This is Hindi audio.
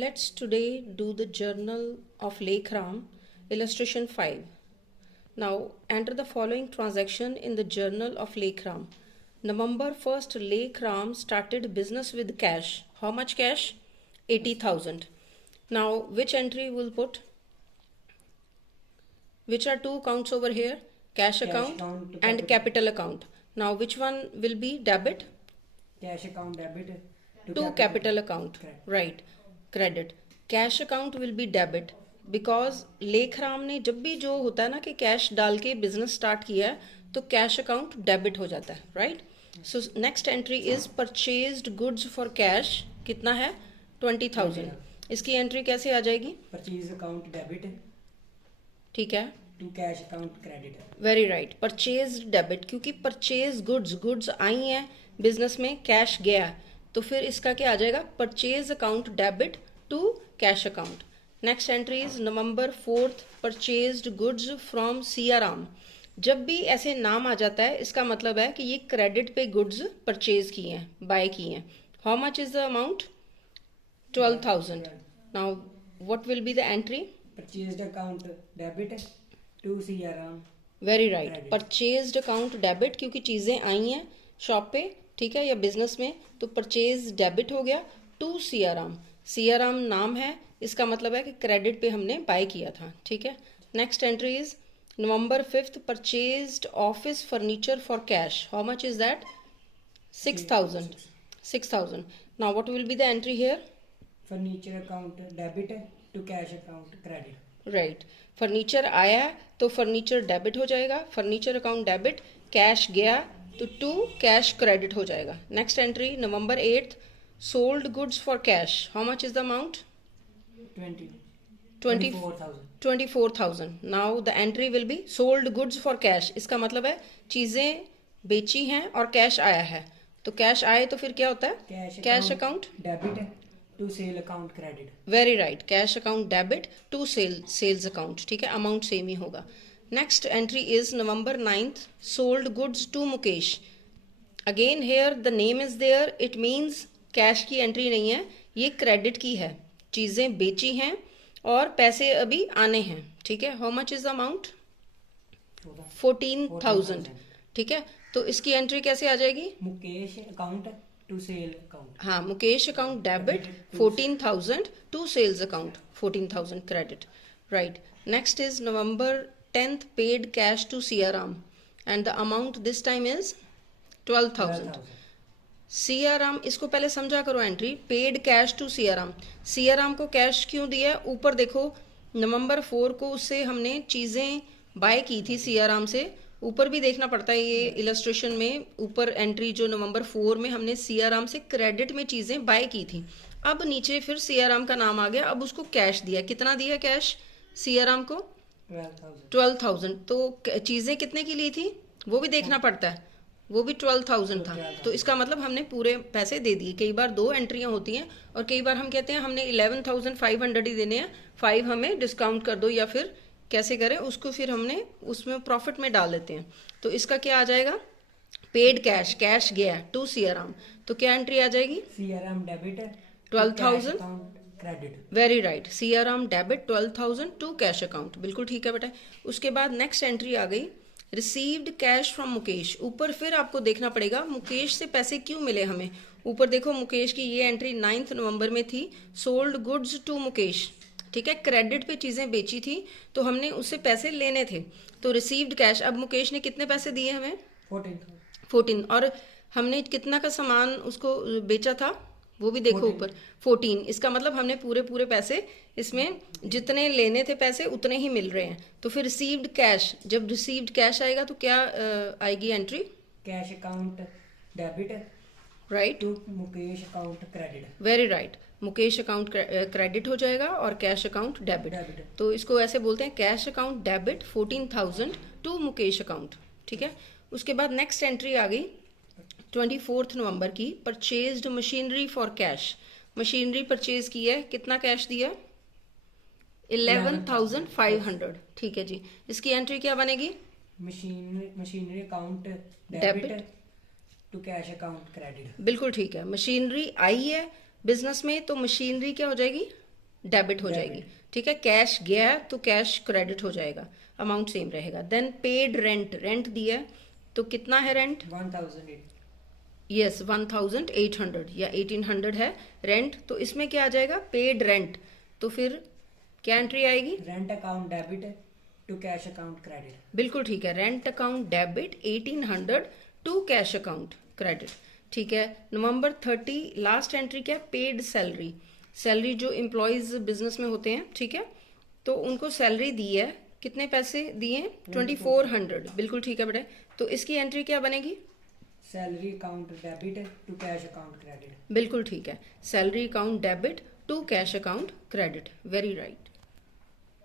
Let's today do the journal of Lekram, illustration 5. Now enter the following transaction in the journal of Lekram. November 1st, Lekram started business with cash. How much cash? 80,000. Now which entry will put? Which are two accounts over here? Cash account and capital account. Now which one will be debit? Cash account debit To capital account. Right. Credit. Cash account will be debit because Lekhram ने जब भी जो होता है ना कि कैश डाल के बिजनेस स्टार्ट किया है तो कैश अकाउंट डेबिट हो जाता है. Right. So next entry is purchased goods for cash. कितना है? 20,000. इसकी एंट्री कैसे आ जाएगी? Purchase account debit. ठीक है. To cash account credit. Very right. Purchase debit क्योंकि परचेज गुड्स आई हैं बिजनेस में, कैश गया, तो फिर इसका क्या आ जाएगा? Purchase account debit to cash account. Next entry is November 4th purchased goods from Siyaram. जब भी ऐसे नाम आ जाता है इसका मतलब है कि ये क्रेडिट पे गुड्स परचेज किए हैं, बाय किए हैं. How much is the amount? 12,000. Now what will be the entry? Purchased account debit to Siyaram. Very right. Purchased account debit क्योंकि चीजें आई हैं शॉप पे, ठीक है, या बिजनेस में, तो परचेज डेबिट हो गया टू सियाराम. सियाराम नाम है, इसका मतलब है कि क्रेडिट पे हमने बाय किया था. ठीक है. Next entry is November 5th purchased office furniture for cash. How much is that? 6,000. 6,000. Now what will be the entry here? Furniture account debit to cash account credit. Right. Furniture आया है तो फर्नीचर डेबिट हो जाएगा. Furniture account debit. कैश गया तो टू कैश क्रेडिट हो जाएगा. Next entry November 8th sold goods for cash. How much is the amount? 24,000. Now the entry will be sold goods for cash. इसका मतलब है चीजें बेची हैं और कैश आया है. तो कैश आए तो फिर क्या होता है? Cash account debit to sale account credit. Very right. Cash account debit to sales account. ठीक है. अमाउंट सेम ही होगा. Next entry is November 9th sold goods to Mukesh. Again here the name is there. It means cash की एंट्री नहीं है, ये क्रेडिट की है. चीजें बेची हैं और पैसे अभी आने हैं. ठीक है. How much is the amount? 14,000. ठीक है. तो इसकी एंट्री कैसे आ जाएगी? Mukesh account to sale account. हाँ, Mukesh account debit 14,000 to sales account 14,000 credit. Right. Next is November 10th paid cash to Siyaram and the amount this time is 12,000. Siyaram, इसको पहले समझा करो entry. Paid cash to Siyaram. Siyaram को कैश क्यों दिया है? ऊपर देखो नवंबर 4 को उससे हमने चीजें बाय की थी सियाराम से. ऊपर भी देखना पड़ता है ये इलस्ट्रेशन में. ऊपर एंट्री जो नवंबर 4 में हमने सियाराम से क्रेडिट में चीजें बाय की थी. अब नीचे फिर सियाराम का नाम आ गया. अब उसको कैश दिया. कितना दिया कैश सियाराम को? 12,000. तो चीजें कितने की ली थी वो भी देखना पड़ता है. वो भी 12,000 था. तो इसका मतलब हमने पूरे पैसे दे दिए. कई बार दो एंट्रियां होती हैं और कई बार हम कहते हैं हमने 11,500 ही देने हैं, 5 हमें डिस्काउंट कर दो, या फिर कैसे करें उसको, फिर हमने उसमें प्रॉफिट में डाल देते हैं. तो इसका क्या आ जाएगा? Paid cash. कैश गया टू सियाराम, तो क्या एंट्री आ जाएगी? Siyaram debit 12,000 credit. Very right. Siyaram debit 12,000 to cash account. बिल्कुल ठीक है बेटा. उसके बाद नेक्स्ट एंट्री आ गई रिसीव्ड कैश फ्रॉम मुकेश. ऊपर फिर आपको देखना पड़ेगा मुकेश से पैसे क्यों मिले हमें. ऊपर देखो मुकेश की ये एंट्री 9th नवंबर में थी. Sold goods to Mukesh. ठीक है. क्रेडिट पे चीजें बेची थी तो हमने उससे पैसे लेने थे, तो रिसीव्ड कैश. अब मुकेश ने कितने पैसे दिए हमें? 14. और हमने कितना का सामान उसको बेचा था वो भी देखो ऊपर 14. इसका मतलब हमने पूरे पैसे इसमें जितने लेने थे पैसे उतने ही मिल रहे हैं. तो फिर रिसीव्ड कैश, जब रिसीव्ड कैश आएगा तो क्या आएगी entry? Cash account debit right to Mukesh account credit. Very right. Mukesh account credit हो जाएगा और कैश अकाउंट डेबिट. तो इसको ऐसे बोलते हैं cash account debit 14,000 to Mukesh account. ठीक है. उसके बाद नेक्स्ट एंट्री आ गई 24th नवंबर की. Purchased machinery for cash. Machinery purchase की है. कितना कैश दिया? 11,500. ठीक है जी. इसकी एंट्री क्या बनेगी? Machinery account debit to cash account credit. बिल्कुल ठीक है. मशीनरी आई है बिजनेस में तो मशीनरी क्या हो जाएगी? डेबिट हो जाएगी, ठीक है। कैश गया है तो कैश क्रेडिट हो जाएगा, अमाउंट सेम रहेगा। देन पेड रेंट, रेंट दिया है तो कितना है रेंट? 1008. यस 1800 या 1800 है रेंट, तो इसमें क्या आ जाएगा? Paid rent. तो फिर क्या एंट्री आएगी? Rent account debit to cash account credit. बिल्कुल ठीक है, rent account debit 1800 to cash account credit, ठीक है। नवंबर 30 लास्ट एंट्री क्या? पेड सैलरी, सैलरी जो एम्प्लॉयज बिजनेस में होते हैं, ठीक है, तो उनको सैलरी दी है, कितने पैसे दिए हैं? 2400, बिल्कुल ठीक है बेटे। तो इसकी एंट्री क्या बनेगी? Salary account debit to cash account credit. बिल्कुल ठीक है, salary account debit to cash account credit, very right.